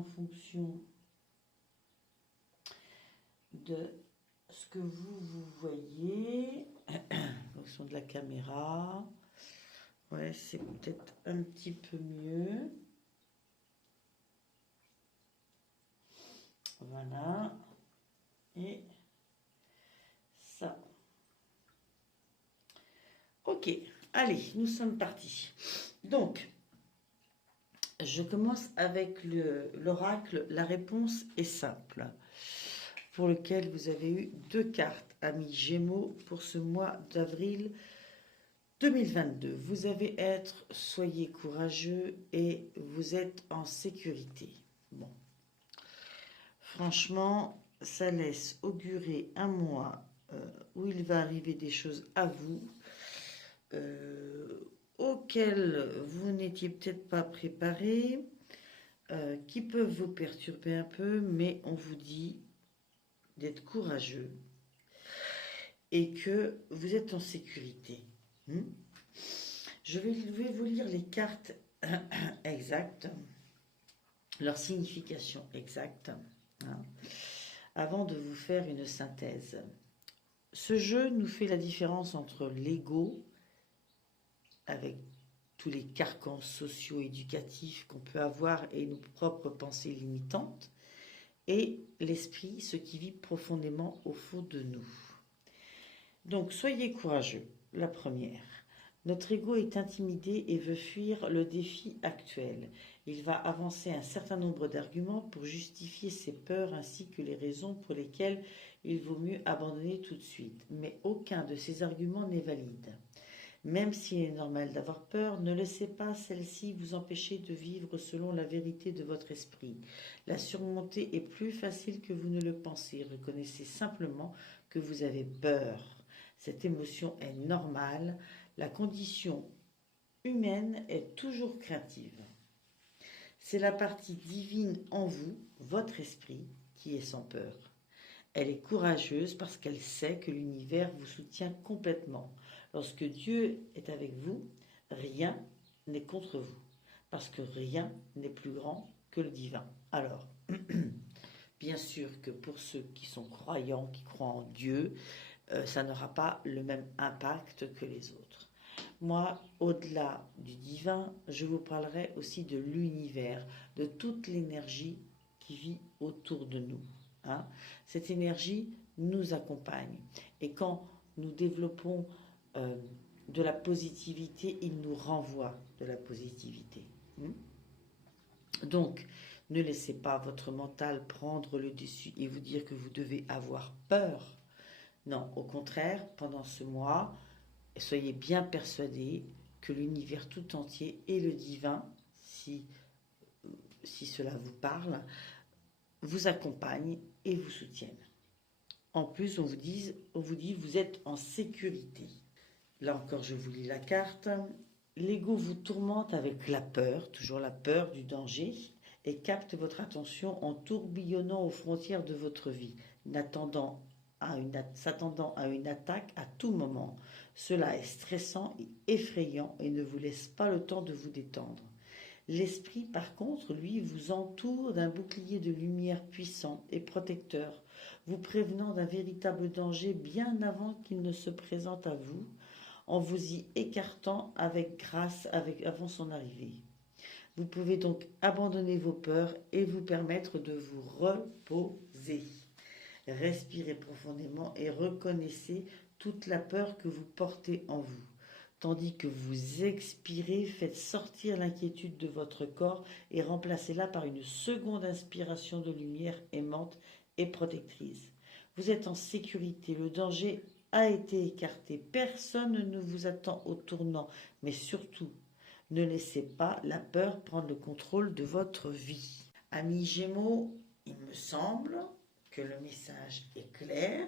en fonction de ce que vous voyez, en fonction de la caméra. Ouais, c'est peut-être un petit peu mieux. Voilà. Et ça. Ok, allez, nous sommes partis. Donc, je commence avec l'oracle. La réponse est simple. Pour lequel vous avez eu 2 cartes, amis Gémeaux, pour ce mois d'avril 2022. Vous avez être, soyez courageux et vous êtes en sécurité. Bon. Franchement, ça laisse augurer un mois où il va arriver des choses à vous auxquelles vous n'étiez peut-être pas préparé, qui peuvent vous perturber un peu, mais on vous dit d'être courageux et que vous êtes en sécurité. Je vais vous lire les cartes exactes, leur signification exacte, avant de vous faire une synthèse. Ce jeu nous fait la différence entre l'ego, avec tous les carcans socio-éducatifs qu'on peut avoir et nos propres pensées limitantes, et l'esprit, ce qui vit profondément au fond de nous. Donc, soyez courageux, la première. Notre ego est intimidé et veut fuir le défi actuel. Il va avancer un certain nombre d'arguments pour justifier ses peurs ainsi que les raisons pour lesquelles il vaut mieux abandonner tout de suite. Mais aucun de ces arguments n'est valide. Même s'il est normal d'avoir peur, ne laissez pas celle-ci vous empêcher de vivre selon la vérité de votre esprit. La surmonter est plus facile que vous ne le pensez. Reconnaissez simplement que vous avez peur. Cette émotion est normale. La condition humaine est toujours craintive. C'est la partie divine en vous, votre esprit, qui est sans peur. Elle est courageuse parce qu'elle sait que l'univers vous soutient complètement. Lorsque Dieu est avec vous, rien n'est contre vous, parce que rien n'est plus grand que le divin. Alors, bien sûr que pour ceux qui sont croyants, qui croient en Dieu, ça n'aura pas le même impact que les autres. Moi, au-delà du divin, je vous parlerai aussi de l'univers, de toute l'énergie qui vit autour de nous. Cette énergie nous accompagne. Et quand nous développons de la positivité, il nous renvoie de la positivité. Donc, ne laissez pas votre mental prendre le dessus et vous dire que vous devez avoir peur. Non, au contraire, pendant ce mois, soyez bien persuadés que l'univers tout entier et le divin, si cela vous parle, vous accompagnent et vous soutiennent. En plus, on vous dit, vous êtes en sécurité. Là encore, je vous lis la carte. L'ego vous tourmente avec la peur, toujours la peur du danger, et capte votre attention en tourbillonnant aux frontières de votre vie, s'attendant à une attaque à tout moment. Cela est stressant et effrayant et ne vous laisse pas le temps de vous détendre. L'esprit, par contre, lui, vous entoure d'un bouclier de lumière puissant et protecteur, vous prévenant d'un véritable danger bien avant qu'il ne se présente à vous, en vous y écartant avec grâce avant son arrivée. Vous pouvez donc abandonner vos peurs et vous permettre de vous reposer. Respirez profondément et reconnaissez toute la peur que vous portez en vous. Tandis que vous expirez, faites sortir l'inquiétude de votre corps et remplacez-la par une seconde inspiration de lumière aimante et protectrice. Vous êtes en sécurité, le danger a été écarté, personne ne vous attend au tournant, mais surtout, ne laissez pas la peur prendre le contrôle de votre vie. Amis Gémeaux, il me semble que le message est clair.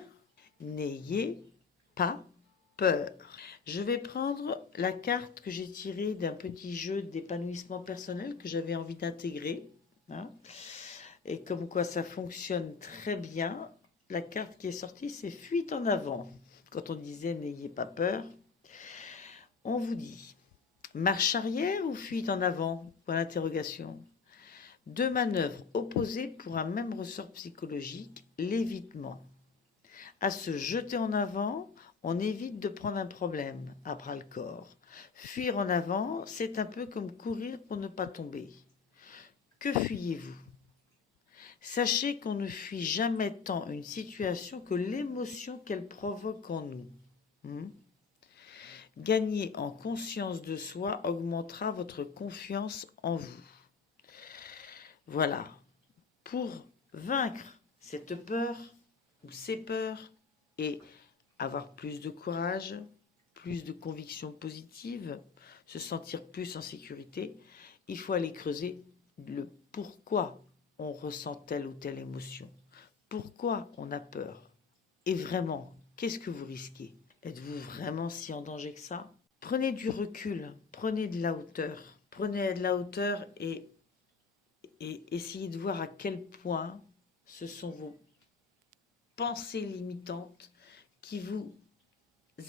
N'ayez pas peur. Je vais prendre la carte que j'ai tirée d'un petit jeu d'épanouissement personnel que j'avais envie d'intégrer. Et comme quoi ça fonctionne très bien. La carte qui est sortie, c'est fuite en avant. Quand on disait n'ayez pas peur, on vous dit marche arrière ou fuite en avant ? Point d'interrogation. Deux manœuvres opposées pour un même ressort psychologique, l'évitement. À se jeter en avant, on évite de prendre un problème à bras le corps. Fuir en avant, c'est un peu comme courir pour ne pas tomber. Que fuyez-vous? Sachez qu'on ne fuit jamais tant une situation que l'émotion qu'elle provoque en nous. Gagner en conscience de soi augmentera votre confiance en vous. Voilà. Pour vaincre cette peur ou ces peurs et avoir plus de courage, plus de convictions positives, se sentir plus en sécurité, il faut aller creuser le pourquoi on ressent telle ou telle émotion. Pourquoi on a peur? Et vraiment, qu'est-ce que vous risquez? Êtes-vous vraiment si en danger que ça? Prenez du recul, prenez de la hauteur. Prenez de la hauteur et essayez de voir à quel point ce sont vos pensées limitantes qui vous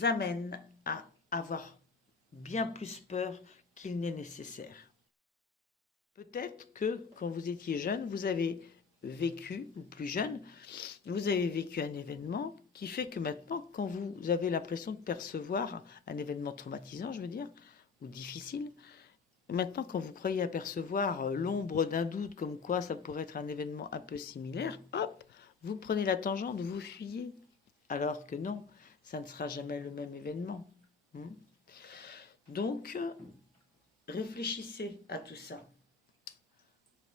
amènent à avoir bien plus peur qu'il n'est nécessaire. Peut-être que quand vous étiez jeune, vous avez vécu, ou plus jeune, vous avez vécu un événement qui fait que maintenant, quand vous avez l'impression de percevoir un événement traumatisant, je veux dire, ou difficile, maintenant, quand vous croyez apercevoir l'ombre d'un doute comme quoi ça pourrait être un événement un peu similaire, hop, vous prenez la tangente, vous fuyez. Alors que non, ça ne sera jamais le même événement. Donc, réfléchissez à tout ça.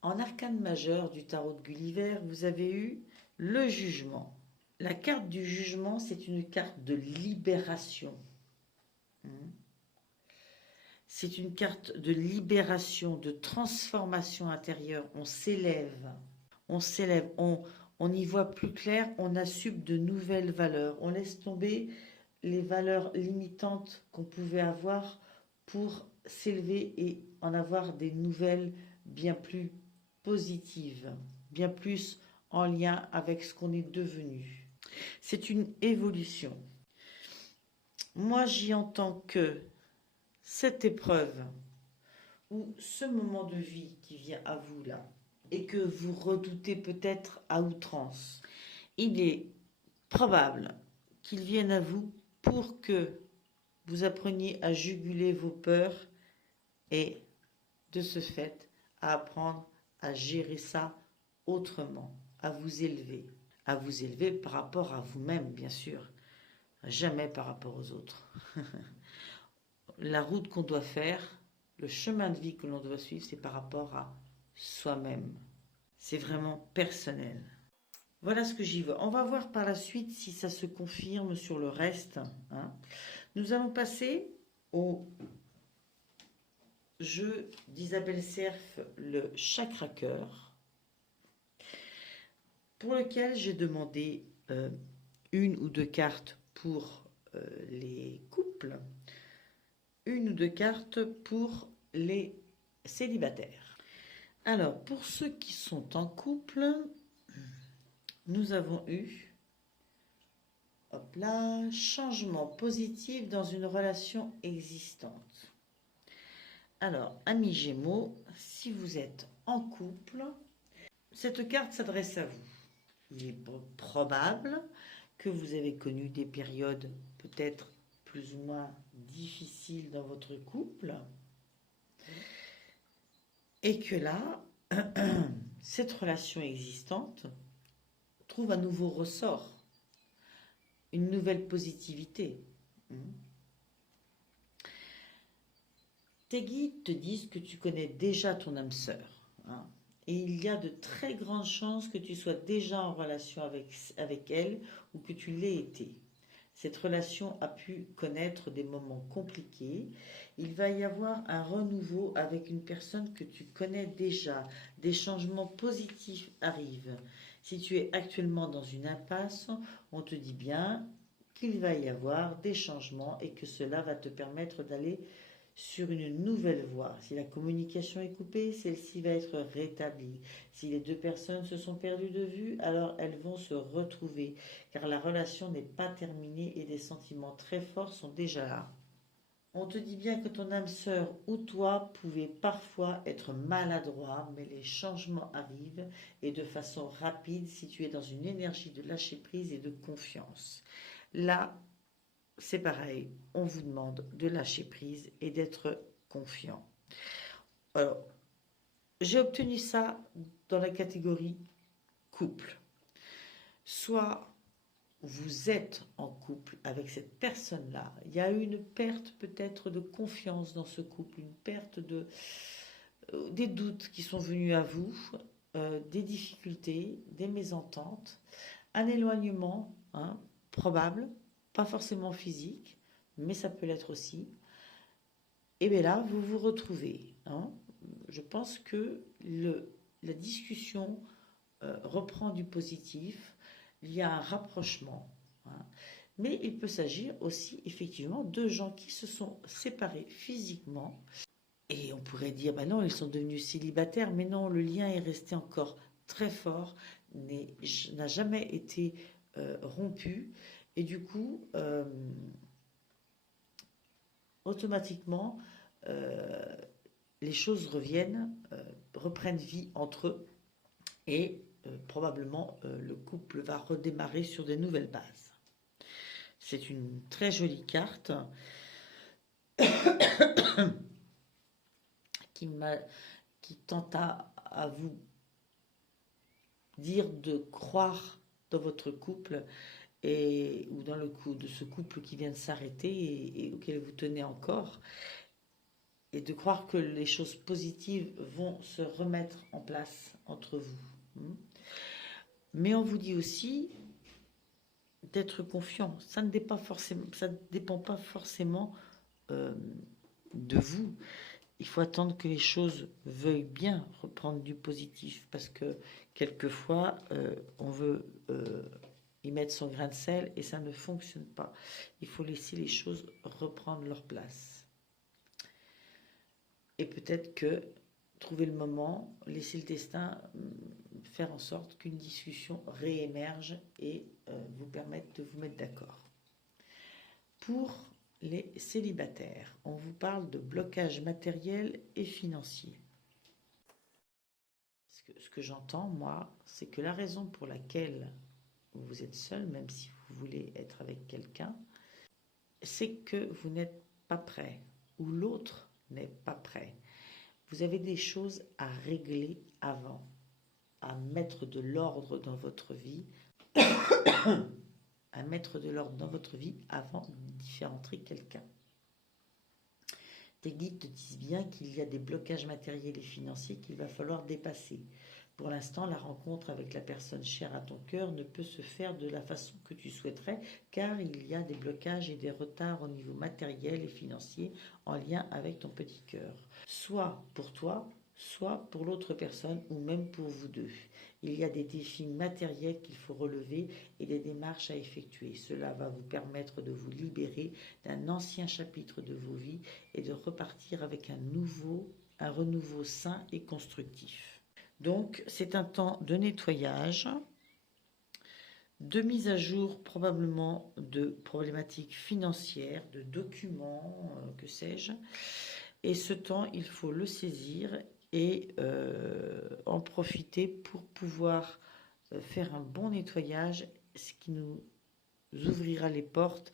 En arcane majeur du tarot de Gulliver, vous avez eu le jugement. La carte du jugement, c'est une carte de libération. C'est une carte de libération, de transformation intérieure. On s'élève, on y voit plus clair, on assume de nouvelles valeurs. On laisse tomber les valeurs limitantes qu'on pouvait avoir pour s'élever et en avoir des nouvelles bien plus positives, bien plus en lien avec ce qu'on est devenu. C'est une évolution. Moi, j'y entends que cette épreuve ou ce moment de vie qui vient à vous là et que vous redoutez peut-être à outrance, il est probable qu'il vienne à vous pour que vous appreniez à juguler vos peurs et de ce fait à apprendre à gérer ça autrement, à vous élever par rapport à vous-même bien sûr, jamais par rapport aux autres. La route qu'on doit faire, le chemin de vie que l'on doit suivre, c'est par rapport à soi-même. C'est vraiment personnel. Voilà ce que j'y veux. On va voir par la suite si ça se confirme sur le reste. Nous allons passer au jeu d'Isabelle Serf, le chakra cœur, pour lequel j'ai demandé une ou deux cartes pour les couples, une ou deux cartes pour les célibataires. Alors, pour ceux qui sont en couple, nous avons eu, hop là, changement positif dans une relation existante. Alors, amis Gémeaux, si vous êtes en couple, cette carte s'adresse à vous. Il est probable que vous avez connu des périodes peut-être plus ou moins difficiles dans votre couple et que là, cette relation existante trouve un nouveau ressort, une nouvelle positivité. Tes guides te disent que tu connais déjà ton âme sœur. Et il y a de très grandes chances que tu sois déjà en relation avec elle ou que tu l'aies été. Cette relation a pu connaître des moments compliqués. Il va y avoir un renouveau avec une personne que tu connais déjà. Des changements positifs arrivent. Si tu es actuellement dans une impasse, on te dit bien qu'il va y avoir des changements et que cela va te permettre d'aller sur une nouvelle voie. Si la communication est coupée, celle-ci va être rétablie. Si les deux personnes se sont perdues de vue, alors elles vont se retrouver, car la relation n'est pas terminée et des sentiments très forts sont déjà là. On te dit bien que ton âme sœur ou toi pouvez parfois être maladroit, mais les changements arrivent et de façon rapide si tu es dans une énergie de lâcher prise et de confiance. Là, c'est pareil, on vous demande de lâcher prise et d'être confiant. Alors, j'ai obtenu ça dans la catégorie couple. Soit vous êtes en couple avec cette personne-là, il y a eu une perte peut-être de confiance dans ce couple, une perte des doutes qui sont venus à vous, des difficultés, des mésententes, un éloignement probable, pas forcément physique, mais ça peut l'être aussi. Et bien là, vous vous retrouvez. Je pense que la discussion reprend du positif, il y a un rapprochement. Mais il peut s'agir aussi effectivement de gens qui se sont séparés physiquement. Et on pourrait dire, ben non, ils sont devenus célibataires, mais non, le lien est resté encore très fort, n'a jamais été rompu. Et du coup, automatiquement, les choses reprennent vie entre eux et probablement le couple va redémarrer sur des nouvelles bases. C'est une très jolie carte qui tente à vous dire de croire dans votre couple ou dans le coup de ce couple qui vient de s'arrêter et auquel vous tenez encore, et de croire que les choses positives vont se remettre en place entre vous. Mais on vous dit aussi d'être confiant. Ça ne dépend pas forcément de vous. Il faut attendre que les choses veuillent bien reprendre du positif, parce que quelquefois on veut y mettre son grain de sel et ça ne fonctionne pas. Il faut laisser les choses reprendre leur place. Et peut-être que trouver le moment, laisser le destin faire en sorte qu'une discussion réémerge et vous permette de vous mettre d'accord. Pour les célibataires, on vous parle de blocage matériel et financier. Ce que j'entends, moi, c'est que la raison pour laquelle vous êtes seul, même si vous voulez être avec quelqu'un, c'est que vous n'êtes pas prêt, ou l'autre n'est pas prêt. Vous avez des choses à régler avant, à mettre de l'ordre dans votre vie, à mettre de l'ordre dans votre vie avant d'y faire entrer quelqu'un. Tes guides te disent bien qu'il y a des blocages matériels et financiers qu'il va falloir dépasser. Pour l'instant, la rencontre avec la personne chère à ton cœur ne peut se faire de la façon que tu souhaiterais, car il y a des blocages et des retards au niveau matériel et financier en lien avec ton petit cœur. Soit pour toi, soit pour l'autre personne, ou même pour vous deux. Il y a des défis matériels qu'il faut relever et des démarches à effectuer. Cela va vous permettre de vous libérer d'un ancien chapitre de vos vies et de repartir avec un renouveau sain et constructif. Donc, c'est un temps de nettoyage, de mise à jour probablement de problématiques financières, de documents, que sais-je. Et ce temps, il faut le saisir et en profiter pour pouvoir faire un bon nettoyage, ce qui nous ouvrira les portes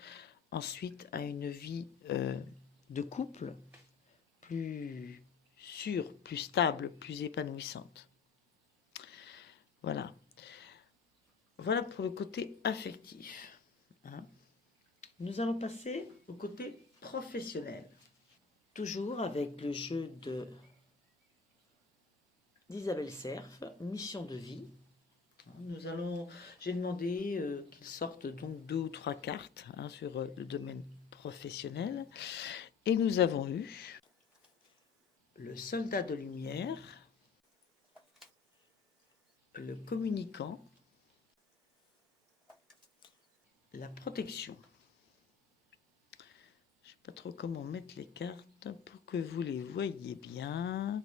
ensuite à une vie de couple plus sûre, plus stable, plus épanouissante. Voilà. Voilà pour le côté affectif. Nous allons passer au côté professionnel. Toujours avec le jeu d'Isabelle Serf, mission de vie. J'ai demandé qu'il sorte donc 2 ou 3 cartes sur le domaine professionnel. Et nous avons eu le soldat de lumière, le communicant, la protection. Je ne sais pas trop comment mettre les cartes pour que vous les voyiez bien.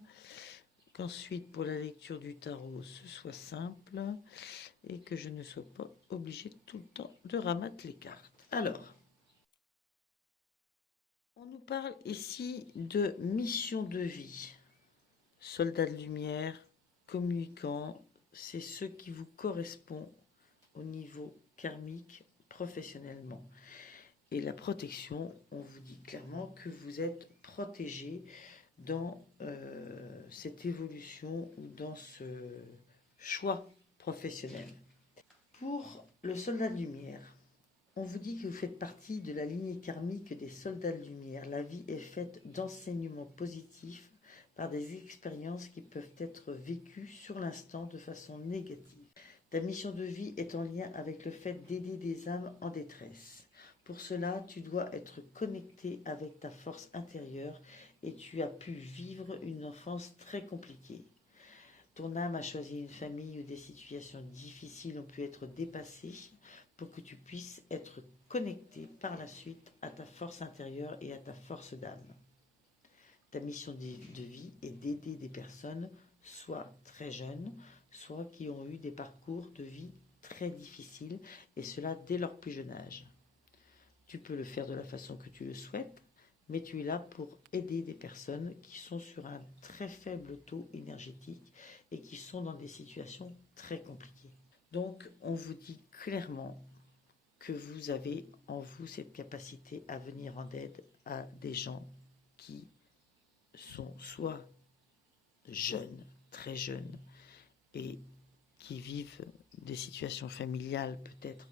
Qu'ensuite, pour la lecture du tarot, ce soit simple et que je ne sois pas obligée tout le temps de ramasser les cartes. Alors, On nous parle ici de mission de vie. Soldat de lumière, communicant, c'est ce qui vous correspond au niveau karmique professionnellement. Et la protection, on vous dit clairement que vous êtes protégé dans cette évolution ou dans ce choix professionnel. Pour le soldat de lumière, on vous dit que vous faites partie de la lignée karmique des soldats de lumière. La vie est faite d'enseignements positifs par des expériences qui peuvent être vécues sur l'instant de façon négative. Ta mission de vie est en lien avec le fait d'aider des âmes en détresse. Pour cela, tu dois être connecté avec ta force intérieure et tu as pu vivre une enfance très compliquée. Ton âme a choisi une famille où des situations difficiles ont pu être dépassées pour que tu puisses être connecté par la suite à ta force intérieure et à ta force d'âme. Ta mission de vie est d'aider des personnes, soit très jeunes, soit qui ont eu des parcours de vie très difficiles, et cela dès leur plus jeune âge. Tu peux le faire de la façon que tu le souhaites, mais tu es là pour aider des personnes qui sont sur un très faible taux énergétique et qui sont dans des situations très compliquées. Donc, on vous dit clairement que vous avez en vous cette capacité à venir en aide à des gens qui sont soit jeunes, très jeunes, et qui vivent des situations familiales peut-être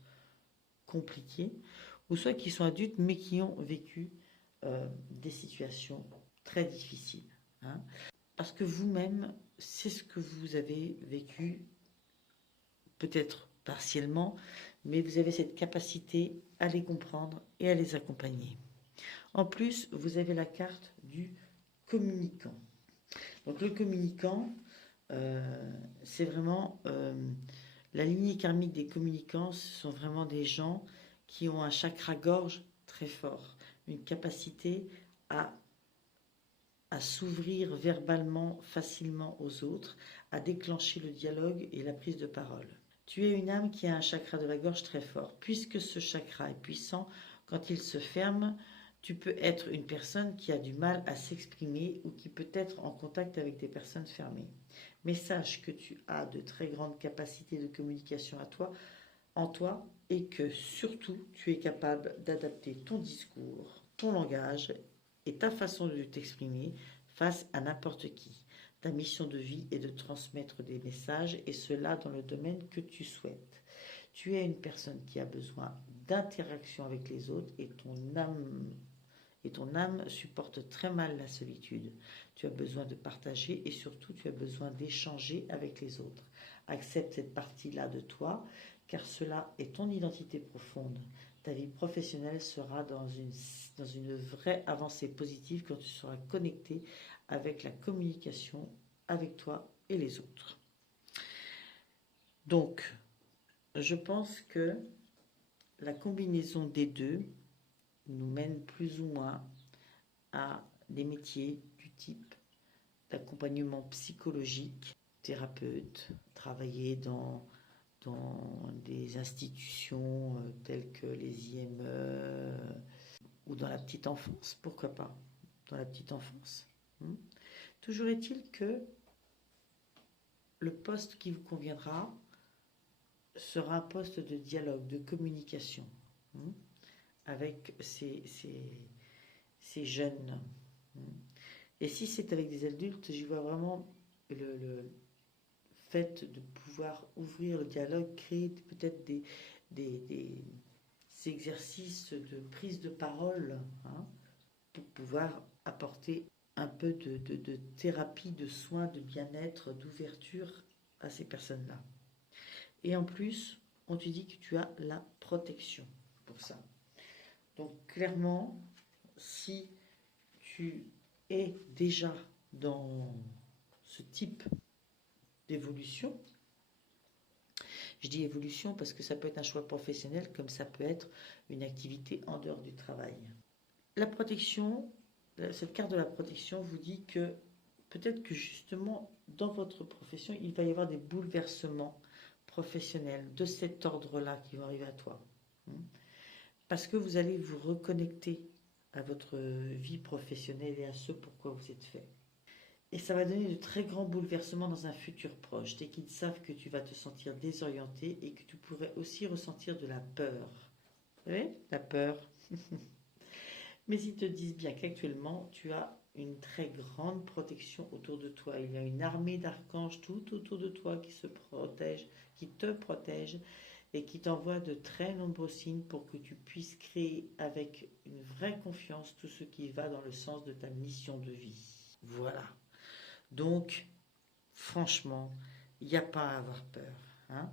compliquées, ou soit qui sont adultes mais qui ont vécu des situations très difficiles. Hein, parce que vous-même, c'est ce que vous avez vécu, peut-être partiellement, mais vous avez cette capacité à les comprendre et à les accompagner. En plus, vous avez la carte du communicant. Donc le communicant, c'est vraiment la lignée karmique des communicants. Ce sont vraiment des gens qui ont un chakra gorge très fort, une capacité à s'ouvrir verbalement facilement aux autres, à déclencher le dialogue et la prise de parole. Tu es une âme qui a un chakra de la gorge très fort. Puisque ce chakra est puissant, quand il se ferme, tu peux être une personne qui a du mal à s'exprimer ou qui peut être en contact avec des personnes fermées. Mais sache que tu as de très grandes capacités de communication en toi, et que surtout tu es capable d'adapter ton discours, ton langage et ta façon de t'exprimer face à n'importe qui. Ta mission de vie est de transmettre des messages, et cela dans le domaine que tu souhaites. Tu es une personne qui a besoin d'interaction avec les autres, et ton âme supporte très mal la solitude. Tu as besoin de partager et surtout tu as besoin d'échanger avec les autres. Accepte cette partie-là de toi, car cela est ton identité profonde. Ta vie professionnelle sera dans une vraie avancée positive quand tu seras connecté avec la communication avec toi et les autres. Donc, je pense que la combinaison des deux nous mène plus ou moins à des métiers du type d'accompagnement psychologique, thérapeute, travailler dans des institutions telles que les IME ou dans la petite enfance, pourquoi pas, dans la petite enfance. Toujours est-il que le poste qui vous conviendra sera un poste de dialogue, de communication avec ces jeunes. Et si c'est avec des adultes, j'y vois vraiment le fait de pouvoir ouvrir le dialogue, créer peut-être des exercices de prise de parole, pour pouvoir apporter un peu de thérapie, de soins, de bien-être, d'ouverture à ces personnes-là. Et en plus, on te dit que tu as la protection pour ça. Donc clairement, si tu es déjà dans ce type d'évolution, je dis évolution parce que ça peut être un choix professionnel comme ça peut être une activité en dehors du travail. La protection, cette carte de la protection vous dit que peut-être que justement dans votre profession, il va y avoir des bouleversements professionnels de cet ordre-là qui vont arriver à toi. Parce que vous allez vous reconnecter à votre vie professionnelle et à ce pourquoi vous êtes fait. Et ça va donner de très grands bouleversements dans un futur proche, dès qu'ils savent que tu vas te sentir désorienté et que tu pourrais aussi ressentir de la peur. Vous savez, la peur. Mais ils te disent bien qu'actuellement, tu as une très grande protection autour de toi. Il y a une armée d'archanges tout autour de toi qui se protège, qui te protège et qui t'envoie de très nombreux signes pour que tu puisses créer avec une vraie confiance tout ce qui va dans le sens de ta mission de vie. Voilà. Donc, franchement, il n'y a pas à avoir peur. Hein.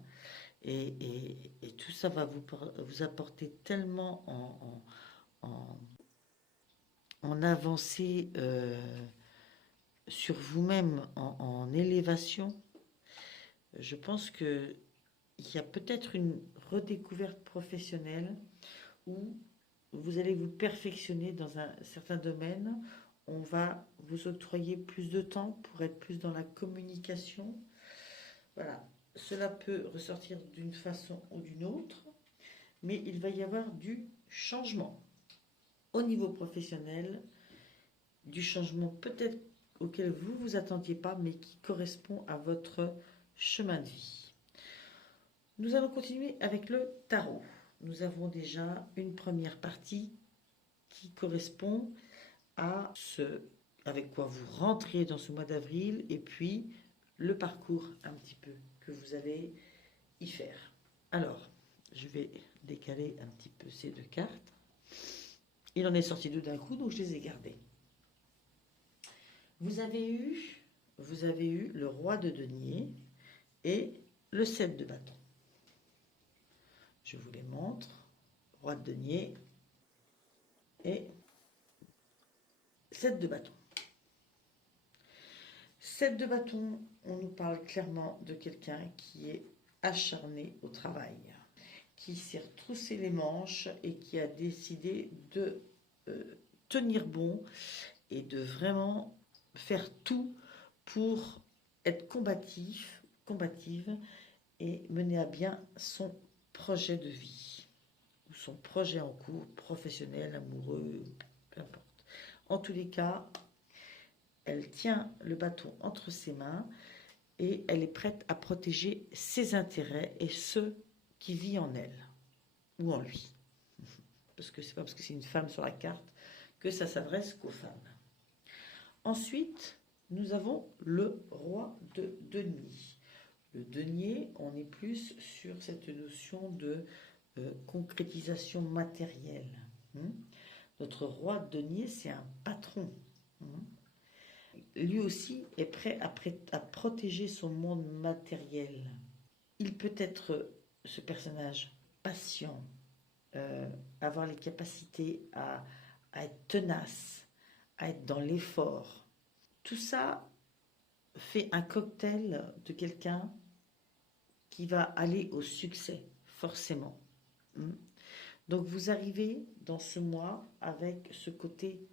Et tout ça va vous apporter tellement en avancée sur vous-même, en élévation. Je pense que il y a peut-être une redécouverte professionnelle où vous allez vous perfectionner dans un certain domaine. On va vous octroyer plus de temps pour être plus dans la communication. Voilà, cela peut ressortir d'une façon ou d'une autre, mais il va y avoir du changement. Au niveau professionnel, du changement peut-être auquel vous ne vous attendiez pas, mais qui correspond à votre chemin de vie. Nous allons continuer avec le tarot. Nous avons déjà une première partie qui correspond à ce avec quoi vous rentrez dans ce mois d'avril et puis le parcours un petit peu que vous allez y faire. Alors, je vais décaler un petit peu ces deux cartes. Il en est sorti deux d'un coup, donc je les ai gardées. Vous avez eu le roi de denier et le 7 de bâton. Je vous les montre. Roi de denier et 7 de bâton. 7 de bâton, on nous parle clairement de quelqu'un qui est acharné au travail, qui s'est retroussé les manches et qui a décidé de tenir bon et de vraiment faire tout pour être combative et mener à bien son projet de vie ou son projet en cours, professionnel, amoureux, peu importe. En tous les cas, elle tient le bâton entre ses mains et elle est prête à protéger ses intérêts et ceux qui vivent en elle ou en lui. Parce que c'est pas parce que c'est une femme sur la carte que ça s'adresse qu'aux femmes. Ensuite, nous avons le roi de denier. Le denier, on est plus sur cette notion de concrétisation matérielle. Notre roi de denier, c'est un patron. Lui aussi est prêt à protéger son monde matériel. Il peut être, ce personnage, patient, avoir les capacités à être tenace, à être dans l'effort. Tout ça fait un cocktail de quelqu'un qui va aller au succès, forcément. Donc vous arrivez dans ce mois avec ce côté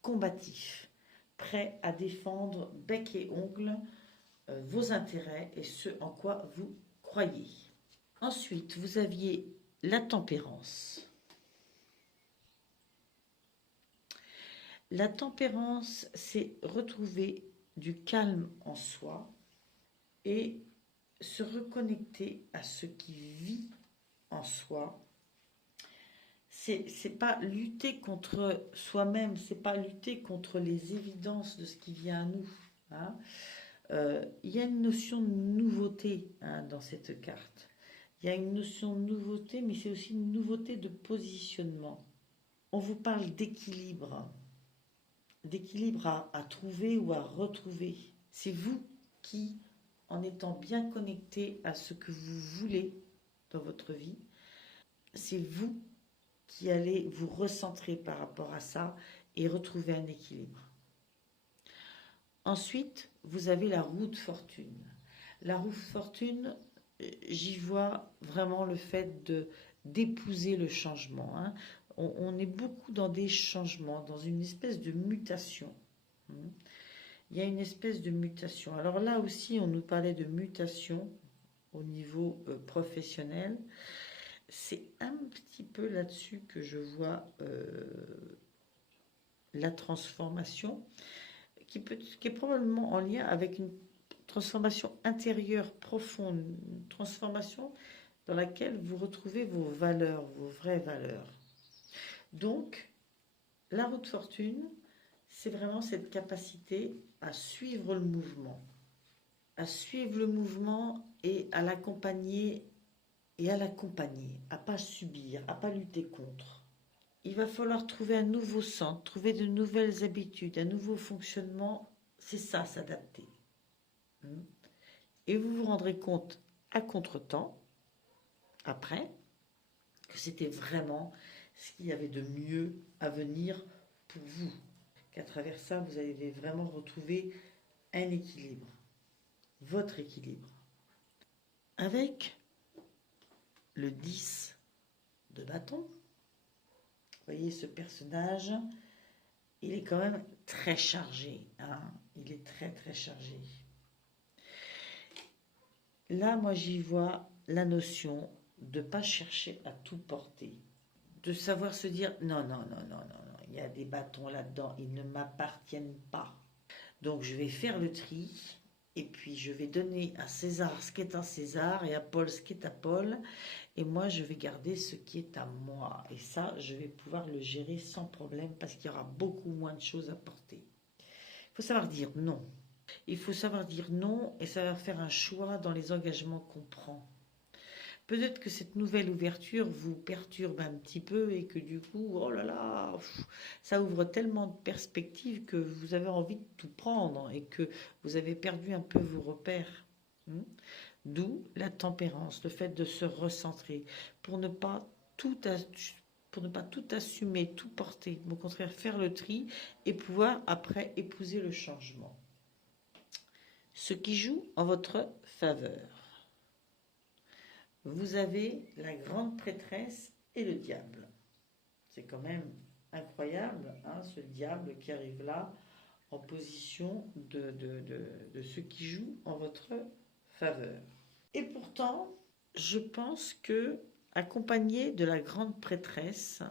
combatif, prêt à défendre bec et ongles vos intérêts et ce en quoi vous croyez. Ensuite, vous aviez la tempérance. La tempérance, c'est retrouver du calme en soi et se reconnecter à ce qui vit en soi. C'est pas lutter contre soi-même, c'est pas lutter contre les évidences de ce qui vient à nous. Hein. Il y a une notion de nouveauté dans cette carte. Il y a une notion de nouveauté, mais c'est aussi une nouveauté de positionnement. On vous parle d'équilibre à trouver ou à retrouver. C'est vous qui, en étant bien connecté à ce que vous voulez dans votre vie, c'est vous qui allez vous recentrer par rapport à ça et retrouver un équilibre. Ensuite, vous avez la roue de fortune. La roue de fortune, j'y vois vraiment le fait d'épouser le changement. Hein. On est beaucoup dans des changements, dans une espèce de mutation. Il y a une espèce de mutation. Alors là aussi, on nous parlait de mutation au niveau professionnel. C'est un petit peu là-dessus que je vois la transformation qui est probablement en lien avec une transformation intérieure profonde, une transformation dans laquelle vous retrouvez vos valeurs, vos vraies valeurs. Donc, la roue de fortune, c'est vraiment cette capacité à suivre le mouvement, et à l'accompagner à pas subir, à pas lutter contre. Il va falloir trouver un nouveau centre, trouver de nouvelles habitudes, un nouveau fonctionnement. C'est ça, s'adapter. Et vous vous rendrez compte à contretemps, après, que c'était vraiment ce qu'il y avait de mieux à venir pour vous. Qu'à travers ça, vous allez vraiment retrouver un équilibre, votre équilibre. Avec le 10 de bâton, vous voyez ce personnage, il est quand même très chargé. Hein, il est très très chargé. Là, moi, j'y vois la notion de ne pas chercher à tout porter. De savoir se dire, non, non, non, non, non, non, il y a des bâtons là-dedans, ils ne m'appartiennent pas. Donc, je vais faire le tri, et puis je vais donner à César ce qui est à César, et à Paul ce qui est à Paul, et moi, je vais garder ce qui est à moi. Et ça, je vais pouvoir le gérer sans problème, parce qu'il y aura beaucoup moins de choses à porter. Il faut savoir dire non. Il faut savoir dire non et savoir faire un choix dans les engagements qu'on prend. Peut-être que cette nouvelle ouverture vous perturbe un petit peu et que du coup, oh là là, ça ouvre tellement de perspectives que vous avez envie de tout prendre et que vous avez perdu un peu vos repères. D'où la tempérance, le fait de se recentrer pour ne pas tout assumer, tout porter. Au contraire, faire le tri et pouvoir après épouser le changement. Ce qui joue en votre faveur. Vous avez la grande prêtresse et le diable. C'est quand même incroyable, hein, ce diable qui arrive là en position de ce qui joue en votre faveur. Et pourtant, je pense que, accompagné de la grande prêtresse,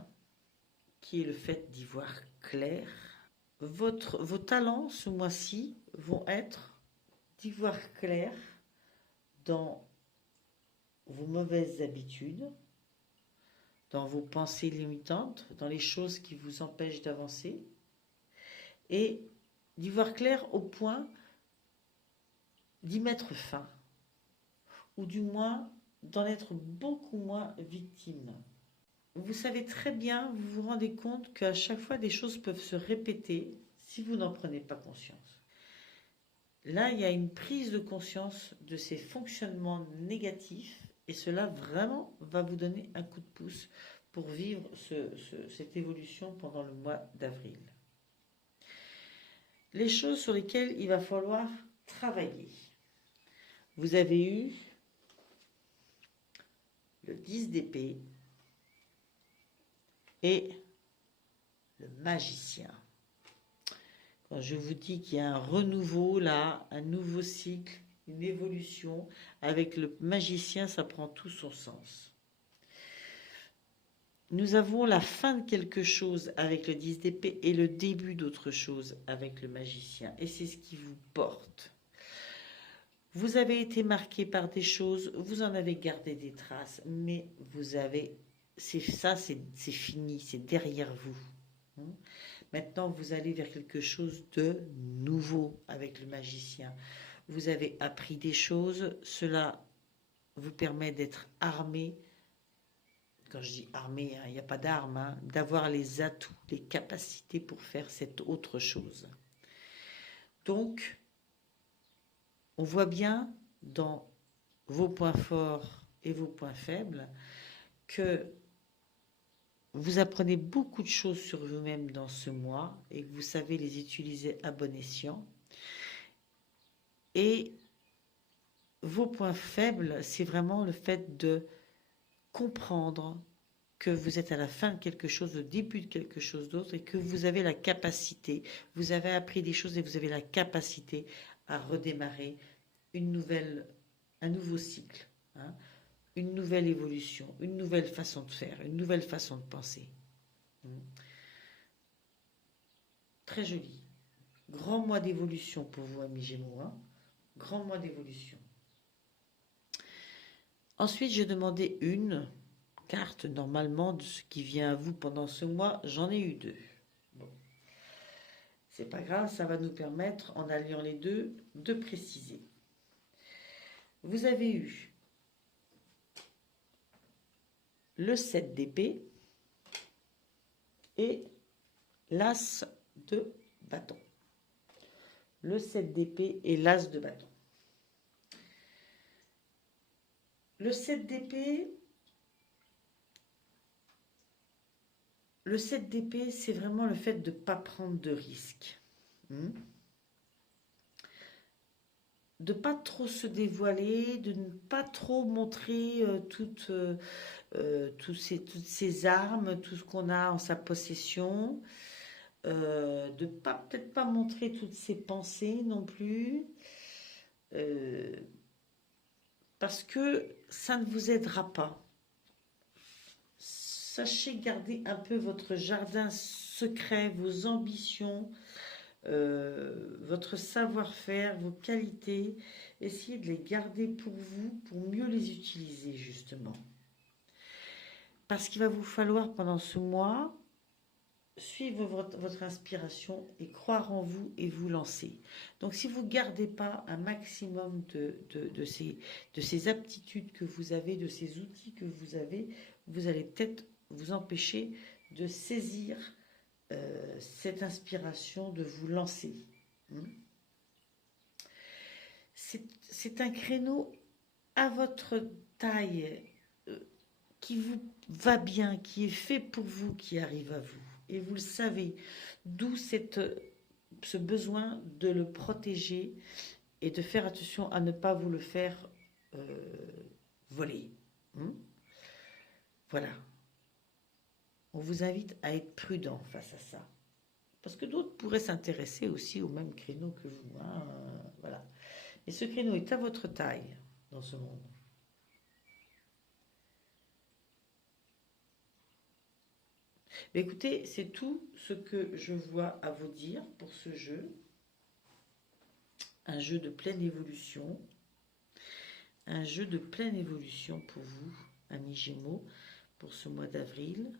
qui est le fait d'y voir clair, vos talents ce mois-ci vont être d'y voir clair dans vos mauvaises habitudes, dans vos pensées limitantes, dans les choses qui vous empêchent d'avancer, et d'y voir clair au point d'y mettre fin, ou du moins d'en être beaucoup moins victime. Vous savez très bien, vous vous rendez compte qu'à chaque fois des choses peuvent se répéter si vous n'en prenez pas conscience. Là, il y a une prise de conscience de ces fonctionnements négatifs et cela vraiment va vous donner un coup de pouce pour vivre cette évolution pendant le mois d'avril. Les choses sur lesquelles il va falloir travailler. Vous avez eu le 10 d'épée et le magicien. Quand je vous dis qu'il y a un renouveau là, un nouveau cycle, une évolution, avec le magicien, ça prend tout son sens. Nous avons la fin de quelque chose avec le 10 d'épée et le début d'autre chose avec le magicien. Et c'est ce qui vous porte. Vous avez été marqué par des choses, vous en avez gardé des traces, mais vous avez... c'est fini, c'est derrière vous. Maintenant, vous allez vers quelque chose de nouveau avec le magicien. Vous avez appris des choses, cela vous permet d'être armé. Quand je dis armé, il n'y a pas d'armes, d'avoir les atouts, les capacités pour faire cette autre chose. Donc, on voit bien dans vos points forts et vos points faibles que vous apprenez beaucoup de choses sur vous-même dans ce mois et que vous savez les utiliser à bon escient. Et vos points faibles, c'est vraiment le fait de comprendre que vous êtes à la fin de quelque chose, au début de quelque chose d'autre et que vous avez la capacité, vous avez appris des choses et vous avez la capacité à redémarrer un nouveau cycle, une nouvelle évolution, une nouvelle façon de faire, une nouvelle façon de penser. Très joli. Grand mois d'évolution pour vous, amis Gémeaux. Hein. Grand mois d'évolution. Ensuite, j'ai demandé une carte, normalement, de ce qui vient à vous pendant ce mois. J'en ai eu deux. Bon. C'est pas grave, ça va nous permettre, en alliant les deux, de préciser. Vous avez eu le 7 d'épée et l'as de bâton. Le 7 d'épée et l'as de bâton. Le 7 d'épée, c'est vraiment le fait de ne pas prendre de risques. De ne pas trop se dévoiler, de ne pas trop montrer toutes ces armes, tout ce qu'on a en sa possession. De peut-être pas montrer toutes ses pensées non plus. Parce que ça ne vous aidera pas. Sachez garder un peu votre jardin secret, vos ambitions, votre savoir-faire, vos qualités. Essayez de les garder pour vous, pour mieux les utiliser justement. Parce qu'il va vous falloir pendant ce mois suivre votre inspiration et croire en vous et vous lancer. Donc si vous ne gardez pas un maximum de ces aptitudes que vous avez, de ces outils que vous avez, vous allez peut-être vous empêcher de saisir cette inspiration, de vous lancer. C'est un créneau à votre taille qui vous va bien, qui est fait pour vous, qui arrive à vous. Et vous le savez, d'où ce besoin de le protéger et de faire attention à ne pas vous le faire voler. Voilà. On vous invite à être prudent face à ça. Parce que d'autres pourraient s'intéresser aussi au même créneau que vous. Hein, voilà. Et ce créneau est à votre taille dans ce monde. Mais écoutez, c'est tout ce que je vois à vous dire pour ce jeu. Un jeu de pleine évolution. Un jeu de pleine évolution pour vous, amis Gémeaux, pour ce mois d'avril.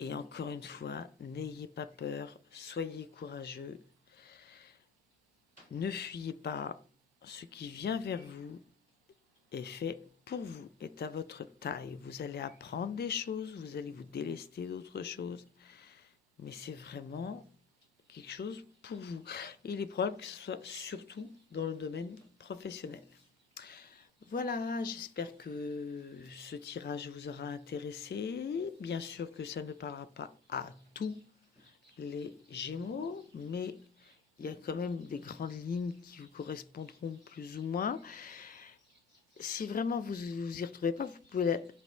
Et encore une fois, n'ayez pas peur, soyez courageux. Ne fuyez pas. Ce qui vient vers vous est fait pour vous, est à votre taille. Vous allez apprendre des choses, vous allez vous délester d'autres choses. Mais c'est vraiment quelque chose pour vous. Et il est probable que ce soit surtout dans le domaine professionnel. Voilà, j'espère que ce tirage vous aura intéressé. Bien sûr que ça ne parlera pas à tous les Gémeaux, mais il y a quand même des grandes lignes qui vous correspondront plus ou moins. Si vraiment vous vous y retrouvez pas,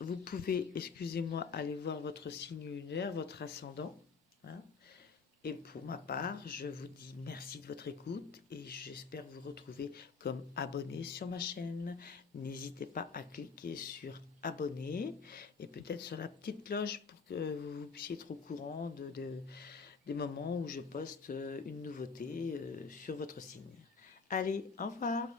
vous pouvez, excusez-moi, aller voir votre signe lunaire, votre ascendant. Hein. Et pour ma part, je vous dis merci de votre écoute et j'espère vous retrouver comme abonné sur ma chaîne. N'hésitez pas à cliquer sur abonner et peut-être sur la petite cloche pour que vous puissiez être au courant des moments où je poste une nouveauté sur votre signe. Allez, au revoir!